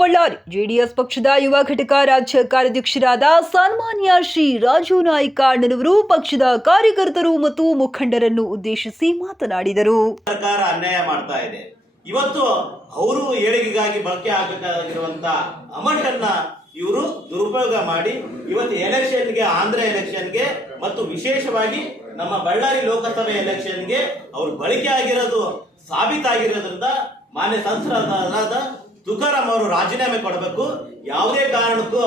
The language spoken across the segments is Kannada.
ಬಳ್ಳಾರಿ, ಜೆಡಿಎಸ್ ಪಕ್ಷದ ಯುವ ಘಟಕ ರಾಜ್ಯ ಕಾರ್ಯಾಧ್ಯಕ್ಷರಾದ ಸನ್ಮಾನ್ಯ ಶ್ರೀ ರಾಜು ನಾಯ್ಕ ಅಣ್ಣನವರು ಪಕ್ಷದ ಕಾರ್ಯಕರ್ತರು ಮತ್ತು ಮುಖಂಡರನ್ನು ಉದ್ದೇಶಿಸಿ ಮಾತನಾಡಿದರು. ಸರ್ಕಾರ ಅನ್ಯಾಯ ಮಾಡ್ತಾ ಇದೆ. ಇವತ್ತು ಅವರು ಏಳಿಗೆಗಾಗಿ ಬಳಕೆ ಆಗಬೇಕಾಗಿರುವಂತ ಅಮೌಂಟ್ ಅನ್ನ ಇವರು ದುರುಪಯೋಗ ಮಾಡಿ ಇವತ್ತು ಎಲೆಕ್ಷನ್ಗೆ, ಆಂಧ್ರ ಎಲೆಕ್ಷನ್ಗೆ ಮತ್ತು ವಿಶೇಷವಾಗಿ ನಮ್ಮ ಬಳ್ಳಾರಿ ಲೋಕಸಭೆ ಎಲೆಕ್ಷನ್ಗೆ ಅವರು ಬಳಕೆ ಆಗಿರೋದು ಸಾಬೀತಾಗಿರೋದ್ರಿಂದ ಮಾನ್ಯ ಸಂಸದರಾದ ತುಕಾರಾಮ್ ಅವರು ರಾಜೀನಾಮೆ ಕೊಡಬೇಕು. ಯಾವುದೇ ಕಾರಣಕ್ಕೂ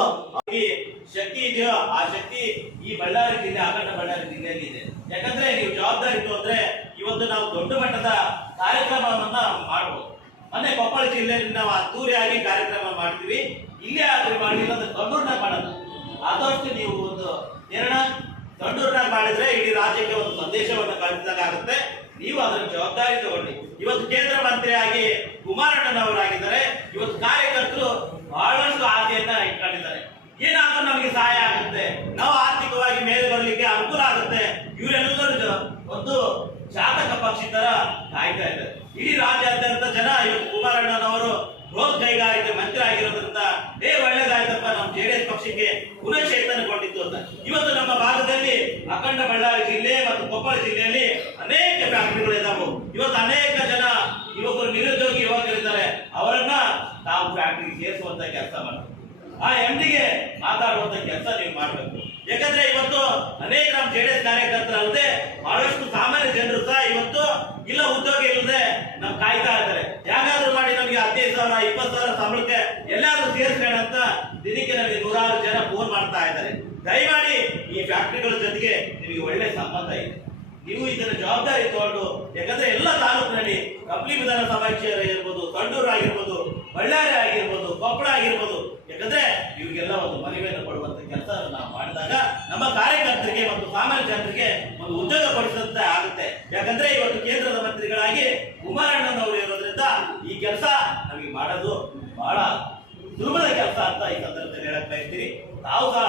ಶಕ್ತಿ ಇದೆಯೋ ಆ ಶಕ್ತಿ ಈ ಬಳ್ಳಾರಿ ಜಿಲ್ಲೆ, ಅಖಂಡ ಬಳ್ಳಾರಿ ಜಿಲ್ಲೆಯಲ್ಲಿ ಇದೆ. ಯಾಕಂದ್ರೆ ನೀವು ಜವಾಬ್ದಾರಿ ಅಂದ್ರೆ ಇವತ್ತು ನಾವು ದೊಡ್ಡ ಮಟ್ಟದ ಕಾರ್ಯಕ್ರಮವನ್ನ ಮಾಡಬಹುದು ಮೊನ್ನೆ ಕೊಪ್ಪಳ ಜಿಲ್ಲೆಯಲ್ಲಿ ನಾವು ಅದ್ದೂರಿಯಾಗಿ ಕಾರ್ಯಕ್ರಮ ಮಾಡ್ತೀವಿ. ಇಲ್ಲೇ ಆದ್ರೆ ಮಾಡಿಲ್ಲ ಅಂದ್ರೆ ದೊಡ್ಡೂರ್ನಾಗ ಮಾಡೋದು. ಆದಷ್ಟು ನೀವು ಒಂದು ನಿರ್ಣಯ ದೊಡ್ಡೂರ್ನಾಗ ಮಾಡಿದ್ರೆ ಇಡೀ ರಾಜ್ಯಕ್ಕೆ ಒಂದು ಸಂದೇಶವನ್ನು ಕಳಿಸಿದಾಗ ಆಗುತ್ತೆ ನೀವು ಅದರ ಜವಾಬ್ದಾರಿ ತಗೊಳ್ಳಿ. ಇವತ್ತು ಕೇಂದ್ರ ಮಂತ್ರಿ ಮಂತ್ರಿಯಾಗಿ ಕುಮಾರಣ್ಣನವರಾಗಿದ್ದಾರೆ. ಇವತ್ತು ಕಾರ್ಯಕರ್ತರು ಬಹಳಷ್ಟು ಆಸೆಯನ್ನ ಇಟ್ಕೊಂಡಿದ್ದಾರೆ. ಏನಾದ್ರೂ ನಮಗೆ ಸಹಾಯ ಆಗುತ್ತೆ. ನಾವು ಆರ್ಥಿಕವಾಗಿ ಮೇಲೆ ಬರಲಿಕ್ಕೆ ಅನುಕೂಲ ಆಗುತ್ತೆ. ಇವರೆಲ್ಲರೂ ಒಂದು ಶಾಸಕ ಪಕ್ಷಿ ತರ ಕಾಯ್ತಾ ಇದ್ದಾರೆ. ಇಡೀ ರಾಜ್ಯಾದ್ಯಂತ ಜನ ಇವತ್ತು ಕುಮಾರಣ್ಣನವರು ಬೃಹತ್ ಕೈಗಾರಿಕೆ ಮಂತ್ರಿ ಆಗಿರೋದ್ರಿಂದ ಏ, ಒಳ್ಳೇದಾಯ್ತಪ್ಪ ನಮ್ಮ ಜೆಡಿಎಸ್ ಪಕ್ಷಕ್ಕೆ ಪುನಃ ಕೊಟ್ಟಿದ್ದು ಅಂತ. ಇವತ್ತು ನಮ್ಮ ಭಾಗದಲ್ಲಿ ಅಖಂಡ ಬಳ್ಳಾರಿ ಜಿಲ್ಲೆ ಮತ್ತು ಕೊಪ್ಪಳ ಜಿಲ್ಲೆಯಲ್ಲಿ ಅನೇಕ ಫ್ಯಾಕ್ಟರಿಗಳು ಇದಾವೆ. ಇವತ್ತು ಅನೇಕ ಜನ ಯುವಕರು ನಿರುದ್ಯೋಗಿ ಯುವಕರಿದ್ದಾರೆ. ಅವರನ್ನ ನಾವು ಫ್ಯಾಕ್ಟರಿಗೆ ಸೇರಿಸುವಂತ ಕೆಲಸ ಮಾಡಬೇಕು ಆ ಎಂಡಿಗೆ ಮಾತಾಡುವಂತ ಕೆಲಸ ನೀವು ಮಾಡಬೇಕು. ಯಾಕಂದ್ರೆ ಇವತ್ತು ಅನೇಕ ನಮ್ಮ ಜೆಡಿಎಸ್ ಕಾರ್ಯಕರ್ತರು ಅಲ್ಲದೆ ಬಹಳಷ್ಟು ಸಾಮಾನ್ಯ ಜನರು ಸಹ ಇವತ್ತು ಇಲ್ಲ ಉದ್ಯೋಗ ಇಲ್ಲದೆ ನಮ್ ಕಾಯ್ತಾ ಇದ್ದಾರೆ ಯಾಕಾದ್ರೂ ಮಾಡಿ ನಮಗೆ ಹದಿನೈದು ಸಾವಿರ ಇಪ್ಪತ್ತು ಸಾವಿರ ಸಂಬಳಕ್ಕೆ ಎಲ್ಲಾದ್ರೂ ಸೇರಿಸ್ಬೇಡ ಅಂತ ದಿನಕ್ಕೆ ನಮಗೆ ನೂರಾರು ಜನ ಫೋನ್ ಮಾಡ್ತಾ ಇದ್ದಾರೆ. ದಯಮಾಡಿ ಈ ಫ್ಯಾಕ್ಟ್ರಿಗಳ ಜೊತೆಗೆ ನಿಮಗೆ ಒಳ್ಳೆ ಸಂಬಂಧ ಇದೆ. ನೀವು ಇದನ್ನ ಜವಾಬ್ದಾರಿ ತಗೊಂಡು, ಯಾಕಂದ್ರೆ ಎಲ್ಲ ತಾಲೂಕಿನಲ್ಲಿ ಕಪ್ಲಿ ವಿಧಾನಸಭಾ ಕ್ಷೇತ್ರ ಇರ್ಬೋದು ತಂಡೂರು ಆಗಿರ್ಬೋದು, ಬಳ್ಳಾರಿ ಆಗಿರ್ಬೋದು, ಕೊಪ್ಪಳ ಆಗಿರ್ಬೋದು, ಯಾಕಂದ್ರೆ ಇವರಿಗೆಲ್ಲ ಒಂದು ಮನವಿಯನ್ನು ಕೊಡುವಂತ ಕೆಲಸ ನಾವು ಮಾಡಿದಾಗ ನಮ್ಮ ಕಾರ್ಯಕರ್ತರಿಗೆ ಮತ್ತು ಸಾಮಾನ್ಯ ಜನರಿಗೆ ಒಂದು ಉದ್ಯೋಗ ಪಡಿಸಿದಂತೆ ಆಗುತ್ತೆ. ಯಾಕಂದ್ರೆ ಇವತ್ತು ಕೇಂದ್ರದ ಮಂತ್ರಿಗಳಾಗಿ ಕುಮಾರಣ್ಣನವರು ಇರೋದ್ರಿಂದ ಈ ಕೆಲಸ ನಮಗೆ ಮಾಡೋದು ಬಹಳ ದುರ್ಬಲ ಕೆಲಸ ಅಂತ ಈ ಸಂದರ್ಭದಲ್ಲಿ ಹೇಳಕ್ ಬಯಸ್ತೀನಿ ನಾವು ಸಹ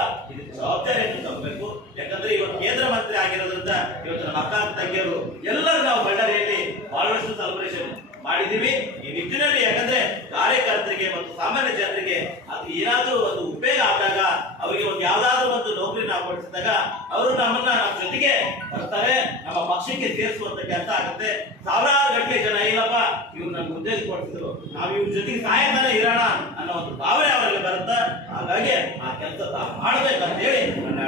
ಜವಾಬ್ದಾರಿಯನ್ನು ತಗೋಬೇಕು. ಯಾಕಂದ್ರೆ ಇವತ್ತು ಕೇಂದ್ರ ಮಂತ್ರಿ ಆಗಿರೋದ್ರಿಂದ ಇವತ್ತು ನಮ್ಮ ಅಕ್ಕ ತಂಗಿಯರು ಎಲ್ಲರೂ ನಾವು ಬಳ್ಳಾರಿಯಲ್ಲಿ ಬಹಳಷ್ಟು ಸೆಲೆಬ್ರೇಷನ್ ಮಾಡಿದೀವಿ ಈ ನಿಟ್ಟಿನಲ್ಲಿ ಯಾಕಂದ್ರೆ ಕಾರ್ಯಕರ್ತರಿಗೆ ಮತ್ತು ಸಾಮಾನ್ಯ ಜನರಿಗೆ ಅದು ಏನಾದರೂ ಒಂದು ಉಪಯೋಗ ಆದಾಗ ಅವರಿಗೆ ಒಂದು ಯಾವ್ದಾದ್ರು ಒಂದು ಕೊಡಿಸಿದಾಗ ಅವರು ನಮ್ಮನ್ನ ನಮ್ಮ ಜೊತೆಗೆ ಬರ್ತಾರೆ, ನಮ್ಮ ಪಕ್ಷಕ್ಕೆ ಸೇರಿಸುವಂತ ಕೆಲಸ ಆಗುತ್ತೆ. ಸಾವಿರಾರು ಗಂಟೆ ಜನ, ಇಲ್ಲಪ್ಪ, ಇವ್ರು ನಮ್ಗೆ ಉದ್ಯೋಗ ಕೊಡ್ತಿದ್ರು. ನಾವು ಇವ್ರ ಜೊತೆಗೆ ಸಾಯಂಕಾಲ ಇರೋಣ ಅನ್ನೋ ಒಂದು ಭಾವನೆ ಅವರಲ್ಲಿ ಬರುತ್ತೆ? ಹಾಗಾಗಿ ಆ ಕೆಲಸ ಮಾಡ್ಬೇಕಂತ ಹೇಳಿ ನನ್ನ